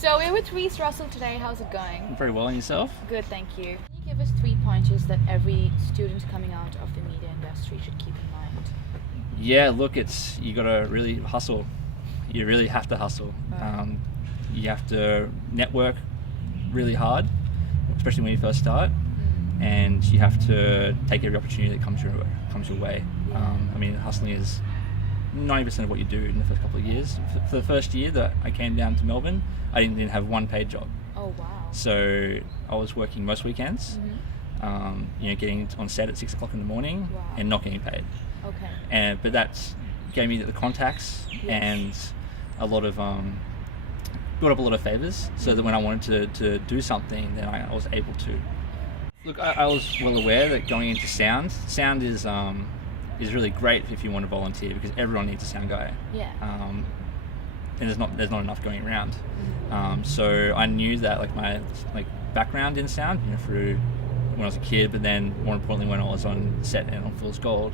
So we're with Reece Russell today. How's it going? Very well, and yourself? Good, thank you. Can you give us 3 pointers that every student coming out of the media industry should keep in mind? Yeah, look, you got to really hustle. You really have to hustle. Right. You have to network really hard, especially when you first start, and you have to take every opportunity that comes your way. Yeah. I mean, hustling is 90% of what you do in the first couple of years. For the first year that I came down to Melbourne, I didn't have one paid job. Oh wow. So I was working most weekends, getting on set at 6 o'clock in the morning. Wow. And not getting paid. Okay. But that gave me the contacts and a lot of built up a lot of favors, so that when I wanted to do something, then I was able to. Look, I was well aware that going into sound is really great if you want to volunteer, because everyone needs a sound guy. Yeah. And there's not enough going around. So I knew that my background in sound, through when I was a kid, but then more importantly when I was on set and on Fool's Gold,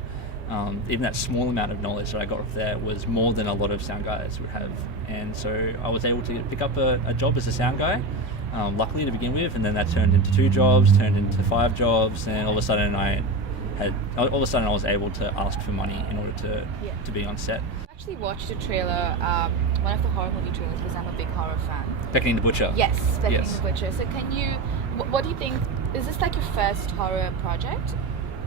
even that small amount of knowledge that I got off there was more than a lot of sound guys would have. And so I was able to pick up a job as a sound guy, luckily to begin with, and then that turned into 2 jobs, turned into 5 jobs, and all of a sudden I was able to ask for money in order to be on set. I actually watched a trailer, one of the horror movie trailers, because I'm a big horror fan. Beckoning the Butcher. Yes, Beckoning Yes. the Butcher. So can you, what do you think, is this like your first horror project?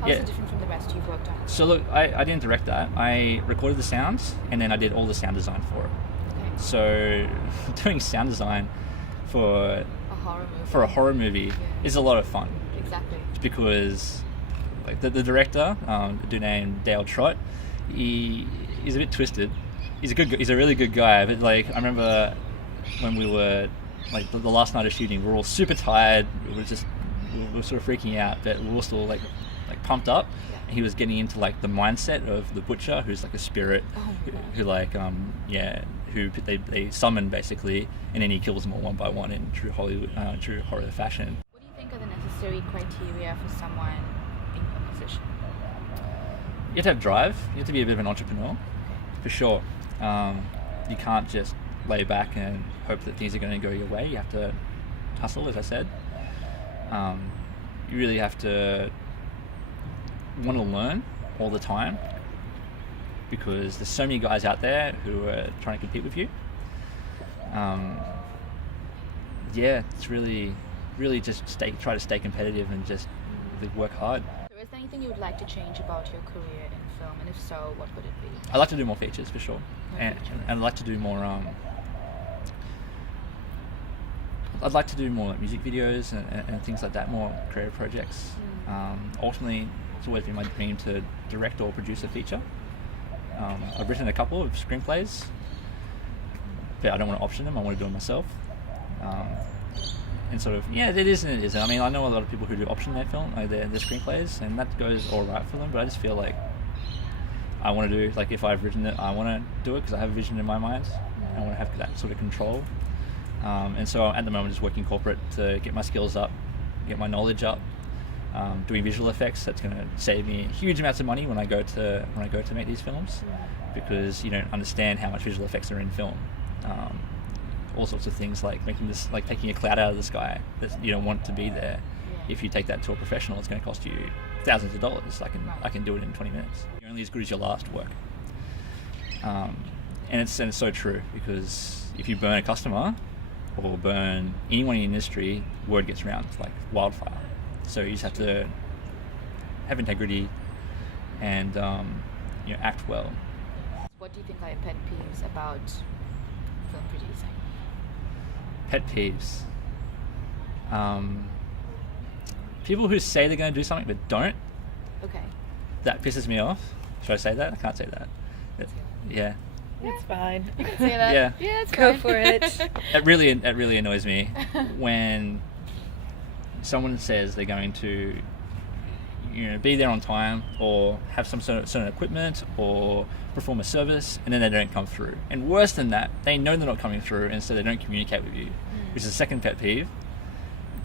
How is it different from the rest you've worked on? So look, I didn't direct that. I recorded the sounds, and then I did all the sound design for it. Okay. So doing sound design for A horror movie is a lot of fun. Exactly. Because the director, a dude named Dale Trott, he's a bit twisted. He's a really good guy, but I remember when we were the last night of shooting, we were all super tired. We were sort of freaking out, but we were all still pumped up. Yeah. And he was getting into the mindset of the butcher, who's a spirit, who they summon basically, and then he kills them all one by one in true horror fashion. What do you think are the necessary criteria for someone in your position? You have to have drive. You have to be a bit of an entrepreneur, for sure. You can't just lay back and hope that things are going to go your way. You have to hustle, as I said. You really have to want to learn all the time, because there's so many guys out there who are trying to compete with you. It's really just try to stay competitive and just work hard. So is there anything you would like to change about your career in film, and if so, what would it be? I'd like to do more features, for sure, and I'd like to do more. I'd like to do more music videos and things like that, more creative projects. Ultimately, it's always been my dream to direct or produce a feature. I've written a couple of screenplays, but I don't want to option them. I want to do them myself. And it is and it isn't. I mean, I know a lot of people who do option their screenplays, and that goes all right for them. But I just feel like I want to do, if I've written it, I want to do it because I have a vision in my mind. I want to have that sort of control. And so at the moment, just working corporate to get my skills up, get my knowledge up. Doing visual effects, that's going to save me huge amounts of money when I go to make these films, because you don't understand how much visual effects are in film. All sorts of things like making this, taking a cloud out of the sky that you don't want to be there. If you take that to a professional, it's going to cost you thousands of dollars. I can do it in 20 minutes. You're only as good as your last work. And it's so true, because if you burn a customer or burn anyone in the industry, word gets around like wildfire. So you just have to have integrity and act well. What do you think are your pet peeves about film producing? Pet peeves. People who say they're going to do something but don't. Okay. That pisses me off. Should I say that? I can't say that. Yeah. It's fine. You can say that. Yeah. It's Go fine. for it. It really annoys me when someone says they're going to be there on time, or have some certain equipment, or perform a service, and then they don't come through. And worse than that, they know they're not coming through, and so they don't communicate with you, which is the second pet peeve.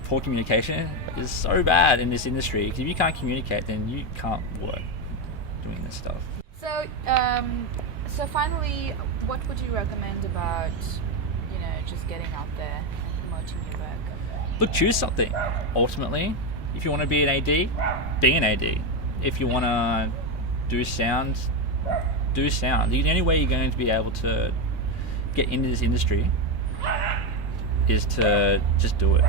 Poor communication is so bad in this industry, because if you can't communicate, then you can't work doing this stuff. So finally, what would you recommend about like just getting out there and promoting your work? Look, choose something. Ultimately, if you want to be an AD, be an AD. If you want to do sound, do sound. The only way you're going to be able to get into this industry is to just do it.